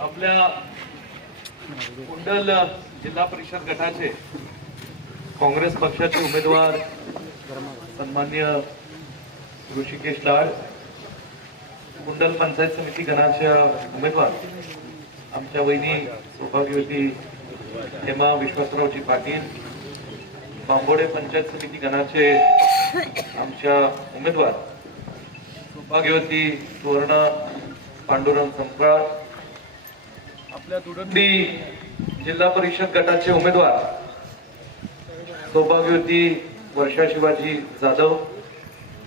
आपल्या कुंडल जिल्हा परिषद गटाचे काँग्रेस पक्षाचे उमेदवार सन्मान्य ऋषिकेश लाड, कुंडल पंचायत समिती गणाच्या उमेदवार आमच्या वहिनी सौभाग्यवती हेमा विश्वासरावजी पाटील, बांबोडे पंचायत समिती गणाचे आमच्या उमेदवार सौभाग्यवती सुवर्ण पांडुरंग संपकाळ, आपल्या दुडंडी जिल्हा परिषद गटाचे उमेदवार सौभाग्यवती वर्षा शिवाजी जाधव,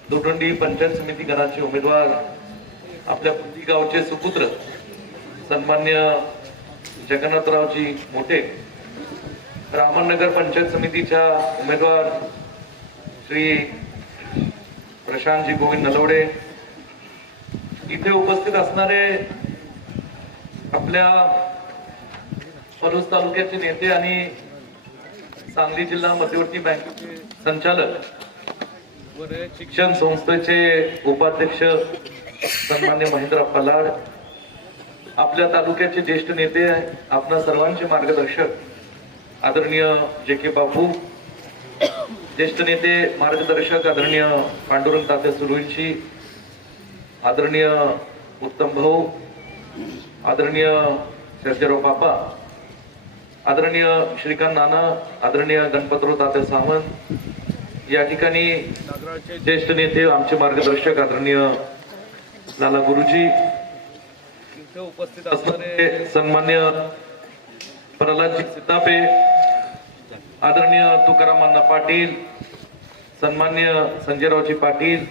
दुडंडी पंचायत समिती गणाचे उमेदवार आपल्या पुंदी गावचे सुपुत्र सन्मान्य जगन्नाथरावजी मोठे, रामनगर पंचायत समितीच्या उमेदवार श्री प्रशांतजी गोविंद नलवडे, इथे उपस्थित असणारे आपल्या पलूस तालुक्याचे नेते आणि सांगली जिल्हा मध्यवर्ती बँकेचे संचालक व शिक्षण संस्थेचे उपाध्यक्ष सन्मान्य महेंद्र पलाड, आपल्या तालुक्याचे ज्येष्ठ नेते आपल्या सर्वांचे मार्गदर्शक आदरणीय जे के बापू, ज्येष्ठ नेते मार्गदर्शक आदरणीय पांडुरंग तात्या सुरवंशी, आदरणीय उत्तम भाऊ, आदरणीय सर्जेराव बापा, आदरणीय श्रीकांत नाना, आदरणीय गणपतराव तात्या सावंत, या ठिकाणी ज्येष्ठ नेते आमचे मार्गदर्शक आदरणीय लाला गुरुजी, इथे उपस्थित असणारे सन्मान्य प्रल्हादजी सितापे, आदरणीय तुकाराम अण्णा पाटील, सन्मान्य संजयरावजी पाटील,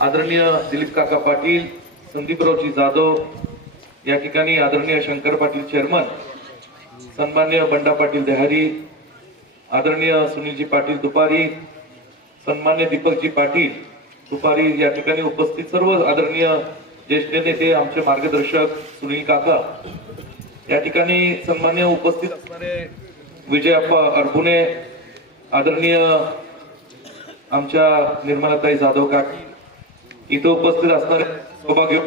आदरणीय दिलीप काका पाटील, संदीपरावजी जाधव, या ठिकाणी आदरणीय शंकर पाटील चेअरमन, सन्मान्य बंडा पाटील देहारी, आदरणीय सुनीलजी पाटील दुपारी, सन्मान्य दीपकजी पाटील दुपारी, या ठिकाणी उपस्थित सर्व आदरणीय ज्येष्ठ नेते आमचे मार्गदर्शक सुनील काका, या ठिकाणी सन्मान्य उपस्थित असणारे विजयप्पा अडपुणे, आदरणीय आमच्या निर्मलाताई जाधव काकी, इथे उपस्थित असणारे सौभाग्य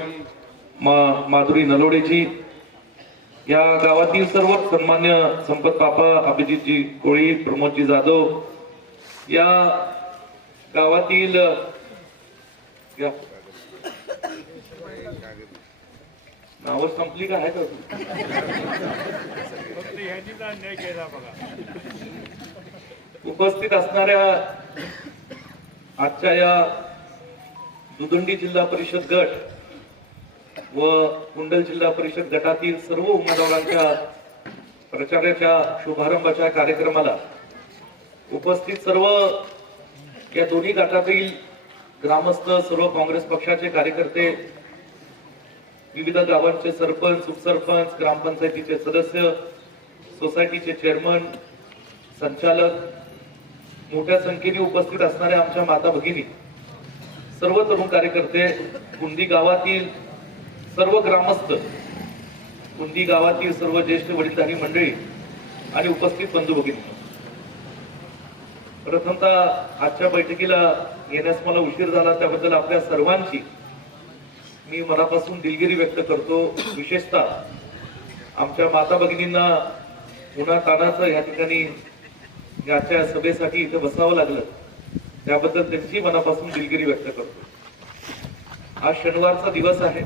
माधुरी नलोडेजी, या गावातील सर्व सन्मान्य संपत बापा, अभिजितजी कोळी, प्रमोदजी जाधव, या गावातील नाव संपली का आहे का उपस्थित असणाऱ्या आजच्या या दुदंडी जिल्हा परिषद गट व कुंडल जिल्हा परिषद गटातील सर्व उमेदवारांच्या प्रचाराच्या शुभारंभाच्या कार्यक्रमाला उपस्थित सर्व या दोन्ही गटातील ग्रामस्थ, सर्व काँग्रेस पक्षाचे कार्यकर्ते, विविध गावांचे सरपंच, उपसरपंच, ग्रामपंचायतीचे सदस्य, सोसायटीचे चेअरमन, संचालक, मोठ्या संख्येने उपस्थित असणाऱ्या आमच्या माता भगिनी, सर्व तरुण कार्यकर्ते, कुंदी गावातील सर्व ग्रामस्थ, कुंदी गावातील सर्व ज्येष्ठ वडीलधारी मंडळी आणि उपस्थित बंधू भगिनी, प्रथमतः आजच्या बैठकीला येण्यास मला उशीर झाला त्याबद्दल आपल्या सर्वांची मी मनापासून दिलगिरी व्यक्त करतो. विशेषतः आमच्या माता भगिनींना उन्हा तानाचं या ठिकाणी याच्या सभेसाठी इथे बसावं लागलं, त्याबद्दल त्यांची मनापासून दिलगिरी व्यक्त करतो. आज शनिवारचा दिवस आहे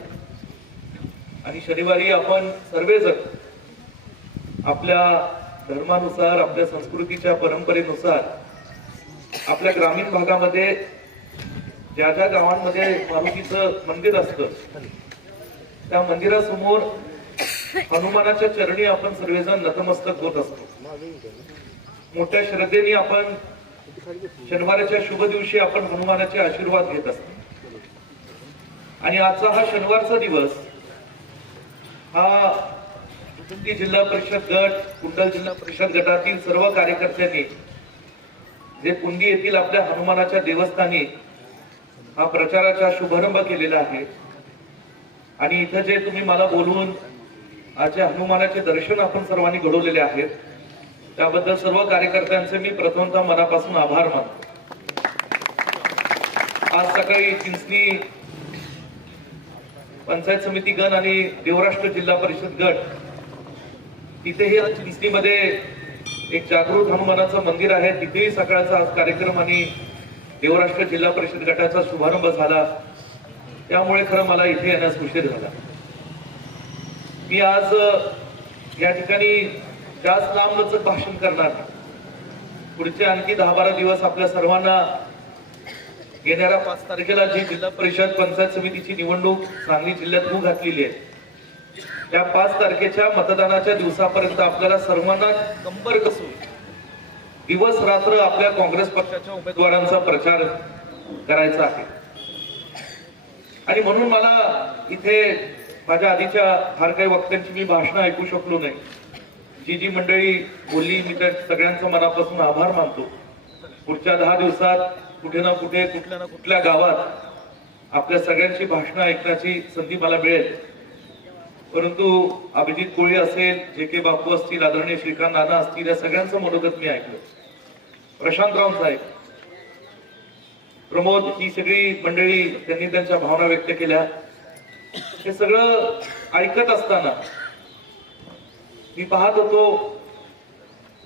आणि शनिवारी आपण सर्वजण आपल्या धर्मानुसार, आपल्या संस्कृतीच्या परंपरेनुसार आपल्या ग्रामीण भागामध्ये ज्या ज्या गावांमध्ये मारुतीचं मंदिर असतं त्या मंदिरासमोर हनुमानाच्या चरणी आपण सर्वजण नतमस्तक होत असतो. मोठ्या श्रद्धेने आपण शनिवाराच्या शुभ दिवशी आपण हनुमानाचे आशीर्वाद घेत असतो. आणि आजचा हा शनिवारचा दिवस हा कुंडी जिल्हा परिषद गट, कुंडल जिल्हा परिषद गटातील सर्व कार्यकर्त्यांनी जे कुंडी येथील आपल्या हनुमानाच्या देवस्थानी हा प्रचाराचा शुभारंभ केलेला आहे. आणि इथं जे तुम्ही मला बोलवून आज हनुमानाचे दर्शन आपण सर्वांनी घडवलेले आहेत त्याबद्दल सर्व कार्यकर्त्यांचे मी प्रथमतः मनापासून आभार मानतो. आज सकाळी चिंचणी पंचायत समिती गण आणि देवराष्ट्र जिल्हा परिषद गट तिथेही चिंचणीमध्ये एक जागृत हनुमानाचं मंदिर आहे, तिथेही सकाळचा आज कार्यक्रम आणि देवराष्ट्र जिल्हा परिषद गटाचा शुभारंभ झाला. त्यामुळे खरं मला इथे येण्यास उशीर झाला. मी आज या ठिकाणी जास्त लांबलचक भाषण करणार. पुढचे आणखी 10-12 दिवस आपल्या सर्वांना येणाऱ्या 5 तारखेला जी जिल्हा परिषद पंचायत समितीची निवडणूक सांगली जिल्ह्यात होऊ घातलेली आहे, त्या 5 तारखेच्या मतदानाच्या दिवसापर्यंत आपल्याला सर्वांना कंबर कसून दिवस रात्र आपल्या काँग्रेस पक्षाच्या उमेदवारांचा प्रचार करायचा आहे. आणि म्हणून मला इथे माझ्या आधीच्या फार काही वक्त्यांची मी भाषणं ऐकू शकलो नाही. जी मंडळी बोलली मी त्या सगळ्यांचा मनापासून आभार मानतो. पुढच्या 10 दिवसात कुठे ना कुठे कुठल्या ना कुठल्या गावात आपल्या सगळ्यांची भाषणं ऐकण्याची संधी मला मिळेल. परंतु अभिजित कोळी असेल, जे बापू असतील, आदरणीय श्रीकांत नाना असतील, या सगळ्यांचं मनोगत मी ऐकलं. प्रशांतराव साहेब, प्रमोद, ही सगळी मंडळी त्यांनी त्यांच्या भावना व्यक्त केल्या. हे सगळं ऐकत असताना मी पाहत होतो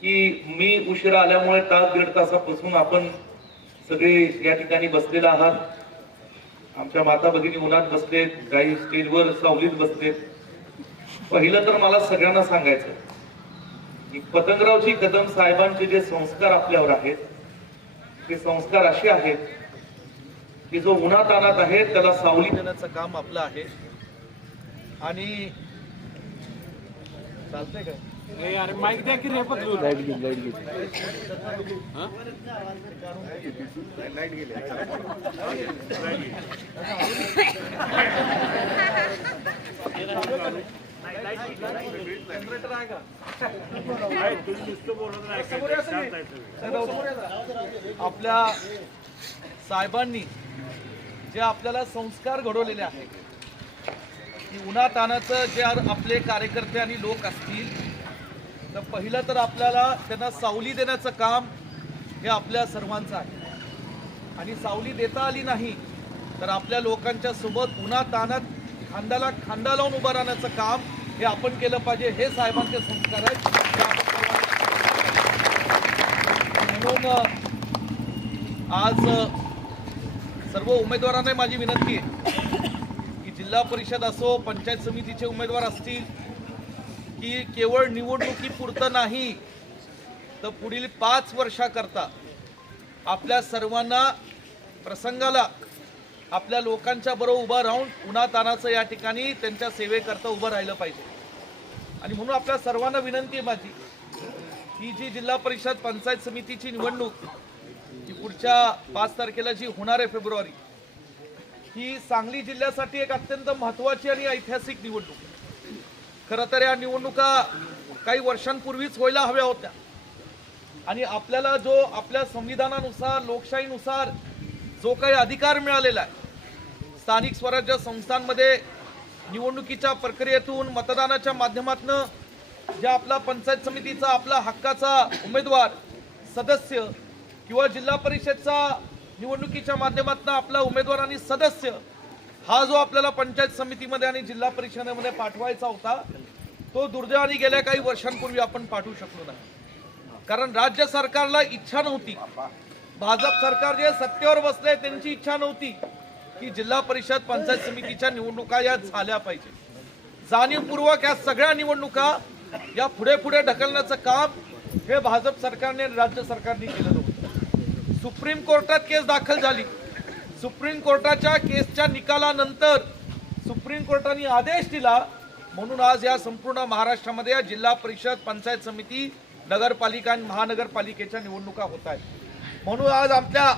की मी उशिरा आल्यामुळे तास 1.5 तासापासून आपण सगळे या ठिकाणी बसलेला आहात. आमच्या माता भगिनी उन्हात बसलेत, काही स्टेजवर सावलीत बसलेत. पहिलं तर मला सगळ्यांना सांगायचं की पतंगरावजी कदम साहेबांचे जे संस्कार आपल्यावर आहेत ते संस्कार असे आहेत की जो उन्हात आणत आहे त्याला सावली देण्याचं काम आपलं आहे. आणि चालतंय काय यार माइक द्या की रे पत्रू लाईट गेली आपल्या साहेबांनी जे आपल्याला संस्कार घडवलेले आहेत की उन्हातानाचं जे आपले कार्यकर्ते आणि लोक असतील तर पहिलं तर आपल्याला त्यांना सावली देण्याचं काम हे आपल्या सर्वांचं आहे. आणि सावली देता आली नाही तर आपल्या लोकांच्या सोबत उन्हातानात खांद्याला खांदा लावून उभं राहण्याचं काम हे आपण केलं पाहिजे. हे साहेबांचे संस्कार आहेत. म्हणून आज सर्व उमेदवारांना माझी विनंती आहे की जिल्हा परिषद असो, पंचायत समितीचे उमेदवार असतील, की केवळ निवडणुकीपुरतं नाही तर पुढील 5 वर्षाकरता आपल्या सर्वांना प्रसंगाला आपल्या लोकांच्या बरोबर उभं राहून उन्हातानाचं या ठिकाणी त्यांच्या सेवेकरता उभं राहिलं पाहिजे. आणि म्हणून आपल्या सर्वांना विनंती आहे माझी की जी जिल्हा परिषद पंचायत समितीची निवडणूक ही पुढच्या 5 तारखेला जी होणार आहे फेब्रुवारी, ही सांगली जिल्ह्यासाठी एक अत्यंत महत्त्वाची आणि ऐतिहासिक निवडणूक. खरं तर या निवडणुका काही वर्षांपूर्वीच व्हायला हव्या होत्या आणि आपल्याला जो आपल्या संविधानानुसार, लोकशाहीनुसार जो काही अधिकार मिळालेला आहे, स्थानिक स्वराज्य संस्थांमध्ये निवडणुकीच्या प्रक्रियेतून मतदानाच्या माध्यमातून जे आपला पंचायत समितीचा आपला हक्काचा उमेदवार सदस्य किंवा जिल्हा परिषदचा निवडणुकीच्या माध्यमातून आपला उमेदवार आणि सदस्य हा जो आपल्याला पंचायत समितीमध्ये आणि जिल्हा परिषदेमध्ये पाठवायचा होता तो दुर्दैवाने गेल्या काही वर्षांपूर्वी आपण पाठवू शकलो नाही. कारण राज्य सरकारला इच्छा नव्हती, भाजप सरकार जे सत्तेवर बसले त्यांची इच्छा नव्हती की जिल्हा परिषद पंचायत समितीच्या निवडणुका या झाल्या पाहिजे. जाणीवपूर्वक या सगळ्या निवडणुका या पुढे पुढे ढकलण्याचं काम हे भाजप सरकारने, राज्य सरकारने केलं नव्हतं. सुप्रीम कोर्टात केस दाखल झाली. सुप्रीम कोर्टाच्या केसच्या निकालानंतर सुप्रीम कोर्टाने आदेश दिला. म्हणून आज या संपूर्ण महाराष्ट्रामध्ये या जिल्हा परिषद, पंचायत समिती, नगरपालिका आणि महानगरपालिकेच्या निवडणुका होत आहेत. म्हणून आज आपल्या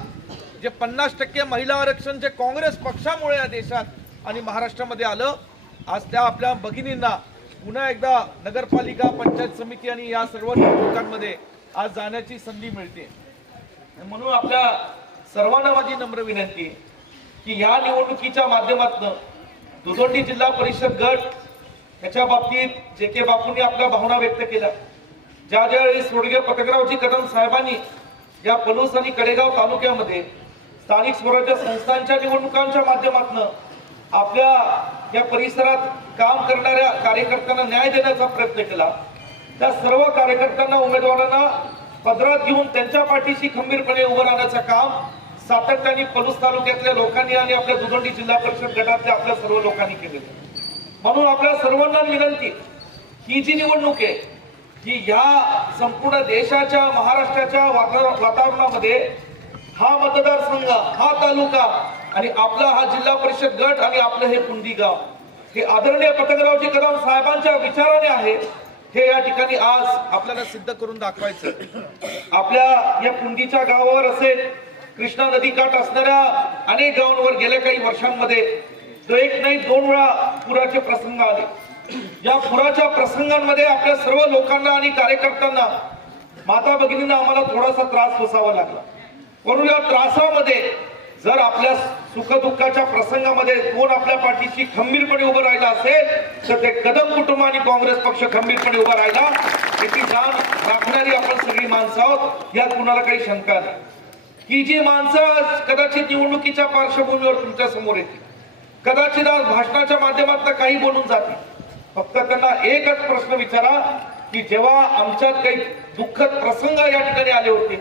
जे 50% महिला आरक्षण जे काँग्रेस पक्षामुळे या देशात आणि महाराष्ट्रामध्ये आलं, आज त्या आपल्या भगिनींना पुन्हा एकदा नगरपालिका, पंचायत समिती आणि या सर्व निवडणुकांमध्ये आज जाण्याची संधी मिळते. म्हणून आपल्या सर्वांना माझी नम्र विनंती आहे की या निवडणुकीच्या माध्यमातून दुधोंडी जिल्हा परिषद गट याच्या बाबतीत जे बापूंनी आपल्या भावना व्यक्त केल्या, ज्यावेळी स्वर्गीय पतंगरावजी कदम साहेबांनी या पलूस आणि कडेगाव तालुक्यामध्ये स्थानिक स्वराज्य संस्थांच्या निवडणुकांच्या माध्यमातून आपल्या या परिसरात काम करणाऱ्या कार्यकर्त्यांना न्याय देण्याचा प्रयत्न केला, त्या सर्व कार्यकर्त्यांना उमेदवारांना पदरात घेऊन त्यांच्या पाठीशी खंबीरपणे उभं राहण्याचं काम सातत्याने पलूस तालुक्यातल्या लोकांनी आणि आपल्या दुधोंडी जिल्हा परिषद गटातल्या आपल्या सर्व लोकांनी केलेलं. म्हणून आपल्या सर्वांना विनंती, ही जी निवडणूक आहे की या संपूर्ण देशाच्या महाराष्ट्राच्या वातावरणामध्ये हा मतदारसंघ, हा तालुका आणि आपला हा जिल्हा परिषद गट आणि आपलं हे पुंडी गाव हे आदरणीय पतंगरावजी कदम साहेबांच्या विचाराने आहे, हे या ठिकाणी आज आपल्याला सिद्ध करून दाखवायचं. आपल्या या पुंडीच्या गावावर असेल, कृष्णा नदी काठ असणाऱ्या अनेक गावांवर गेल्या काही वर्षांमध्ये एक नाही 2 वेळा पुराचे प्रसंग आले. या पुराच्या प्रसंगांमध्ये आपल्या सर्व लोकांना आणि कार्यकर्त्यांना, माता भगिनींना आम्हाला थोडासा त्रास सोसावा लागला. म्हणून या त्रासामध्ये जर आपल्या सुखदुःखाच्या प्रसंगामध्ये कोण आपल्या पाठीशी खंबीरपणे उभं राहिला असेल तर ते कदम कुटुंब आणि काँग्रेस पक्ष खंबीरपणे उभा राहिला. त्याची जाण राखणारी आपण सगळी माणसं आहोत, यात कुणाला काही शंका नाही. ही जी माणसं कदाचित निवडणुकीच्या पार्श्वभूमीवर तुमच्या समोर येतील, कदाचित आज भाषणाच्या माध्यमातून काही बोलून जातील. फक्त त्यांना एकच प्रश्न विचारा की जेव्हा आमच्यात काही दुःखद प्रसंग या ठिकाणी आले होते,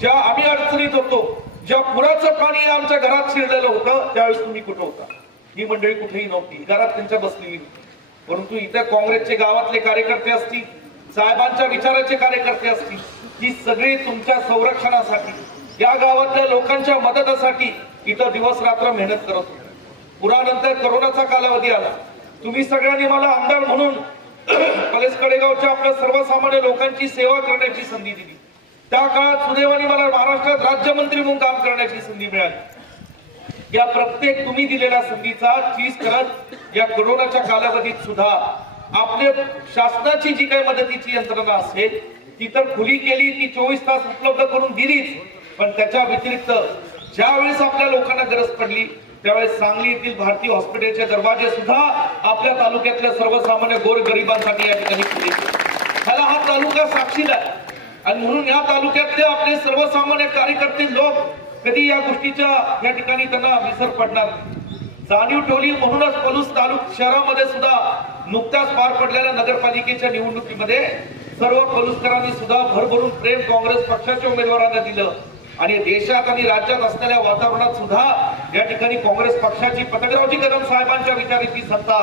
जेव्हा आम्ही अडचणीत होतो, जेव्हा पुराचं पाणी आमच्या घरात शिरलेलं होतं, त्यावेळेस तुम्ही कुठं होता? ही मंडळी कुठेही नव्हती, घरात त्यांच्या बसलेली होती. परंतु इतर काँग्रेसचे गावातले कार्यकर्ते असतील, साहेबांच्या विचाराचे कार्यकर्ते असतील, ही सगळी तुमच्या संरक्षणासाठी, या गावातल्या लोकांच्या मदतीसाठी इथं दिवस रात्र मेहनत करत होते. पुरानंतर कोरोनाचा कालावधी आला, तुम्ही सगळ्यांनी मला आमदार म्हणून पलेस कडेगावच्या आपल्या सर्वसामान्य लोकांची सेवा करण्याची संधी दिली. त्या काळात सुदैवाने मला महाराष्ट्रात राज्यमंत्री म्हणून काम करण्याची संधी मिळाली. या प्रत्येक तुम्ही दिलेल्या संधीचा चीज करत या कोरोनाच्या कालावधीत सुद्धा आपले शासनाची जी काही मदतीची यंत्रणा असेल ती तर खुली केली, ती 24 तास उपलब्ध करून दिलीच. पण त्याच्या व्यतिरिक्त ज्यावेळेस आपल्या लोकांना गरज पडली त्यावेळेस सांगली येथील भारतीय हॉस्पिटलचे दरवाजे सुद्धा आपल्या तालुक्यातल्या सर्वसामान्य गोरगरिबांसाठी या ठिकाणी खुले. त्याला हा तालुका साक्षीदार आहे. आणि म्हणून या तालुक्यातले आपले सर्वसामान्य कार्यकर्ते लोक कधी या गोष्टीच्या या ठिकाणी त्यांना विसर पडणार नाही. जाणीव ठेवली. म्हणूनच पलूस शहरामध्ये सुद्धा नुकत्याच पार पडलेल्या नगरपालिकेच्या निवडणुकीमध्ये सर्व पलूसकरांनी सुद्धा भरभरून प्रेम काँग्रेस पक्षाच्या उमेदवारांना दिलं. आणि देशात आणि राज्यात असलेल्या वातावरणात सुद्धा या ठिकाणी काँग्रेस पक्षाची पतंगरावजी कदम साहेबांच्या विचाराची सत्ता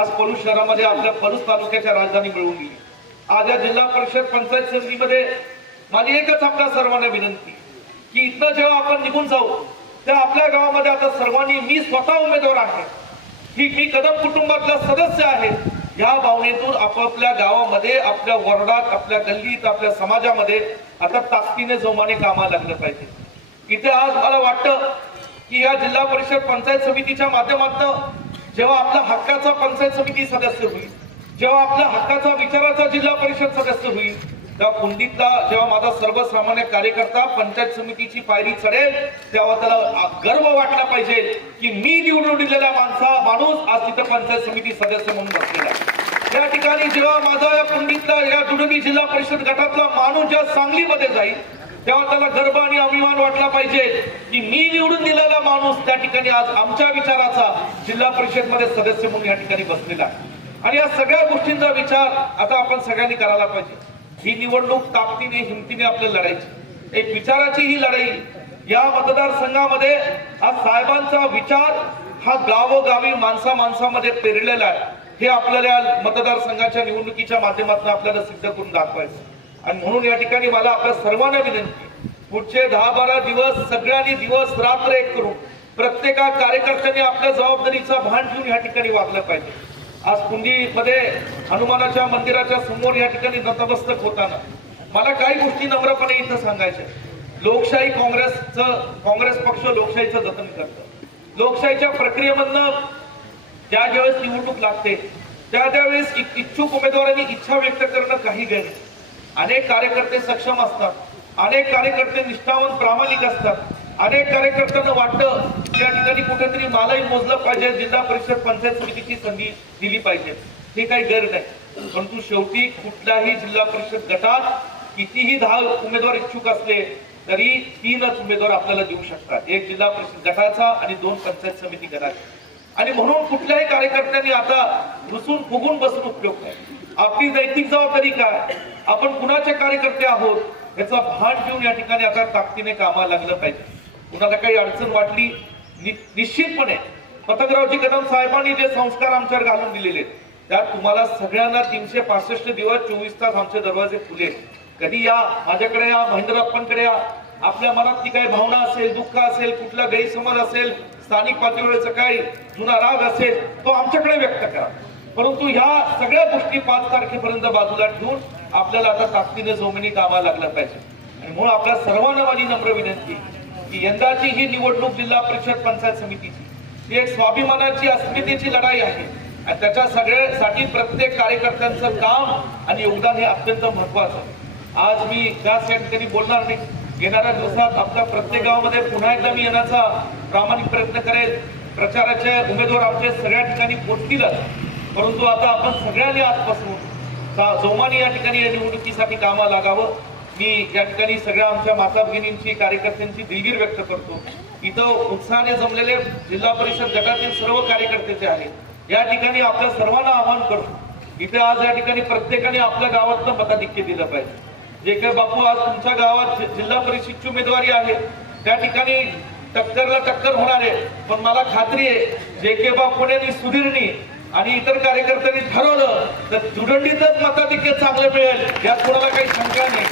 आज पलूस शहरामध्ये आपल्या पलूस तालुक्याच्या राजधानी मिळवून गेली. आज या जिल्हा परिषद पंचायत समितीमध्ये माझी एकच आपल्या सर्वांना विनंती की इथं जेव्हा आपण निघून जाऊ तेव्हा आपल्या गावामध्ये आता सर्वांनी, मी स्वतः उमेदवार आहे, ही कदम कुटुंबातला सदस्य आहे, या भावनेतून आपापल्या गावामध्ये, आपल्या वॉर्डात, आपल्या गल्लीत, आपल्या समाजामध्ये आता ताकदीने जोमाने कामाला लागलं पाहिजे. इथे आज मला वाटतं की या जिल्हा परिषद पंचायत समितीच्या माध्यमातून जेव्हा आपला हक्काचा पंचायत समिती सदस्य होईल, जेव्हा आपल्या हक्काचा विचाराचा जिल्हा परिषद सदस्य होईल, त्या कुंडीतला जेव्हा माझा सर्वसामान्य कार्यकर्ता पंचायत समितीची पायरी चढेल तेव्हा त्याला गर्व वाटला पाहिजे की मी निवडून दिलेला माणूस आज तिथं पंचायत समिती सदस्य म्हणून बसलेला आहे. या ठिकाणी जेव्हा माझा या कुंडीतला, या दुधोंडी जिल्हा परिषद गटातला माणूस जेव्हा सांगलीमध्ये जाईल तेव्हा त्याला गर्व आणि अभिमान वाटला पाहिजे की मी निवडून दिलेला माणूस त्या ठिकाणी आज आमच्या विचाराचा जिल्हा परिषद मध्ये सदस्य म्हणून या ठिकाणी बसलेला आहे. आणि या सगळ्या गोष्टींचा विचार आता आपण सगळ्यांनी करायला पाहिजे. ही निवडणूक ताकदीने, हिमतीने आपल्याला लढायची, एक विचाराची ही लढाई. या मतदारसंघामध्ये आज साहेबांचा विचार हा गावोगावी माणसामध्ये पेरलेला आहे. हे आपल्याला मतदारसंघाच्या निवडणुकीच्या माध्यमातून आपल्याला सिद्ध करून दाखवायचं. आणि म्हणून या ठिकाणी मला आपल्या सर्वांना विनंती, पुढचे 10-12 दिवस सगळ्यांनी दिवस रात्र एक करून प्रत्येका कार्यकर्त्यांनी आपल्या जबाबदारीचा भान ठेवून या ठिकाणी वागलं पाहिजे. आज कुंडीमध्ये हनुमानाच्या मंदिराच्या समोर या ठिकाणी नतमस्तक होताना मला काही गोष्टी नम्रपणे इथं सांगायच्या. लोकशाही काँग्रेस पक्ष लोकशाहीचं जतन करतं. लोकशाहीच्या प्रक्रियेमधनं ज्यावेळेस निवडणूक लागते त्यावेळेस इच्छुक उमेदवारांनी इच्छा व्यक्त करणं काही गैर. अनेक कार्यकर्ते सक्षम असतात, अनेक कार्यकर्ते निष्ठावंत प्रामाणिक असतात, अनेक कार्यकर्त्यांना वाटतं त्या ठिकाणी कुठेतरी मलाही मोजलं पाहिजे, जिल्हा परिषद पंचायत समितीची संधी दिली पाहिजे. हे काही गैर नाही. परंतु शेवटी कुठल्याही जिल्हा परिषद गटात कितीही 10 उमेदवार इच्छुक असले तरी 3च उमेदवार आपल्याला देऊ शकतात. एक जिल्हा परिषद गटाचा आणि 2 पंचायत समिती गटाचा. आणि म्हणून कुठल्याही कार्यकर्त्यांनी आता रुसून फुगून बसून उपयोग नाही. आपली नैतिक जबाबदारी काय, आपण कुणाचे कार्यकर्ते आहोत याचा भान ठेवून या ठिकाणी आता ताकदीने कामाला लागलं पाहिजे. कुणाला काही अडचण वाटली निश्चितपणे पतंगरावजी कदम साहेबांनी जे संस्कार आमच्यावर घालून दिलेले त्यात तुम्हाला सगळ्यांना 365 दिवस 24 तास आमचे दरवाजे खुले. कधी या, माझ्याकडे या, महेंद्रप्पांकडे या. आपल्या मनातली काही भावना असेल, दुःख असेल, कुठला गैरसमज असेल, स्थानिक पातळीवरचा काही जुना राग असेल तो आमच्याकडे व्यक्त करा. परंतु ह्या सगळ्या गोष्टी 5 तारखेपर्यंत बाजूला ठेवून आपल्याला आता ताकदीने जोमाने कामाला लागलं पाहिजे. आणि म्हणून आपल्या सर्वांना माझी नम्र विनंती की यंदाची ही निवडणूक जिल्हा परिषद पंचायत समितीची ही एक स्वाभिमानाची अस्मितेची लढाई आहे आणि त्याच्या सगळ्यासाठी प्रत्येक कार्यकर्त्यांचं काम आणि योगदान हे अत्यंत महत्वाचं आहे. आज मी त्याच या ठिकाणी बोलणार नाही. येणाऱ्या दिवसात आपल्या प्रत्येक गावामध्ये पुन्हा एकदा मी येण्याचा प्रामाणिक प्रयत्न करेल. प्रचाराचे उमेदवार आमचे सगळ्या ठिकाणी पोहोचतीलच, परंतु आता आपण सगळ्यांनी आजपासून जोमाने या ठिकाणी या निवडणुकीसाठी कामाला लागावं. मी या ठिकाणी सगळ्या आमच्या माता भगिनींची, कार्यकर्त्यांची दिलगिरी व्यक्त करतो. इथं उत्साहाने जमलेले जिल्हा परिषद गटातील सर्व कार्यकर्ते जे आहेत या ठिकाणी आपल्या सर्वांना आवाहन करतो, इथे आज या ठिकाणी प्रत्येकाने आपल्या गावातलं मताधिक्य दिलं पाहिजे. जे काही बापू आज तुमच्या गावात जिल्हा परिषदची उमेदवारी आहे त्या ठिकाणी टक्करला टक्कर होणार आहे, पण मला खात्री आहे जे के बापूने आणि सुधीरनी आणि इतर कार्यकर्त्यांनी ठरवलं तर दुदंडीतच मताधिक्य चांगलं मिळेल यात कोणाला काही शंका नाही.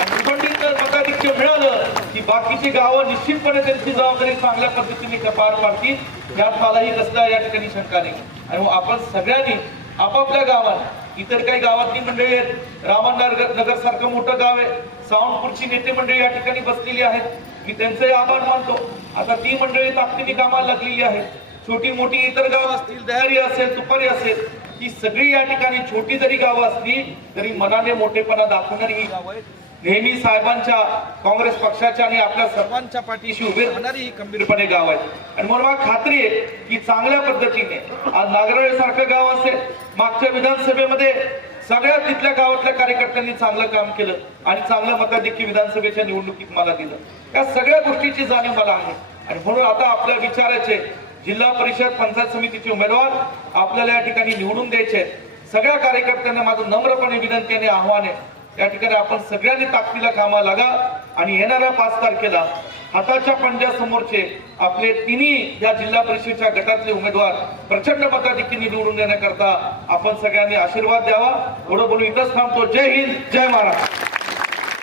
आणि दुदंडीत जर मताधिक्य मिळालं की बाकीची गावं निश्चितपणे त्यांची जबाबदारी चांगल्या पद्धतीने पार पाडतील यात मलाही कसला या ठिकाणी शंका नाही. आणि आपण सगळ्यांनी आपापल्या गावात, इतर काही गावातली मंडळी आहेत, रामनगर सारखं मोठं गाव आहे, सावंतपूरची नेते मंडळी या ठिकाणी बसलेली आहेत, मी त्यांचंही आभार मानतो. आता ती मंडळी ताकदीने कामाला लागलेली आहेत. छोटी मोठी इतर गावं असतील, दह्यारी असेल, तुपारी असेल, ही सगळी या ठिकाणी छोटी जरी गावं असली तरी मनाने मोठेपणा दाखवणारी ही गावं आहेत. नेहमी साहेबांच्या, काँग्रेस पक्षाच्या आणि आपल्या सर्वांच्या पाठीशी उभे राहणारी ही खंबीरपणे गाव आहे. आणि म्हणून मला खात्री आहे की चांगल्या पद्धतीने आज नागराळे सारखं गाव असेल, मागच्या विधानसभेमध्ये सगळ्या तिथल्या गावातल्या कार्यकर्त्यांनी चांगलं काम केलं आणि चांगलं मताधिक्य विधानसभेच्या निवडणुकीत मला दिलं. या सगळ्या गोष्टीची जाणीव मला आहे. आणि म्हणून आता आपल्या विचाराचे जिल्हा परिषद पंचायत समितीचे उमेदवार आपल्याला या ठिकाणी निवडून द्यायचे. सगळ्या कार्यकर्त्यांना माझं नम्रपणे विनंती आणि आव्हान आहे, या ठिकाणी आपण सगळ्यांनी ताकदीला कामाला लागा आणि येणाऱ्या 5 तारखेला हाताच्या पंजासमोरचे आपले तिन्ही या जिल्हा परिषदेच्या गटातले उमेदवार प्रचंड मताधिक्याने निवडून देण्याकरता आपण सगळ्यांनी आशीर्वाद द्यावा. एवढं बोलून इथंच थांबतो. जय हिंद, जय महाराष्ट्र.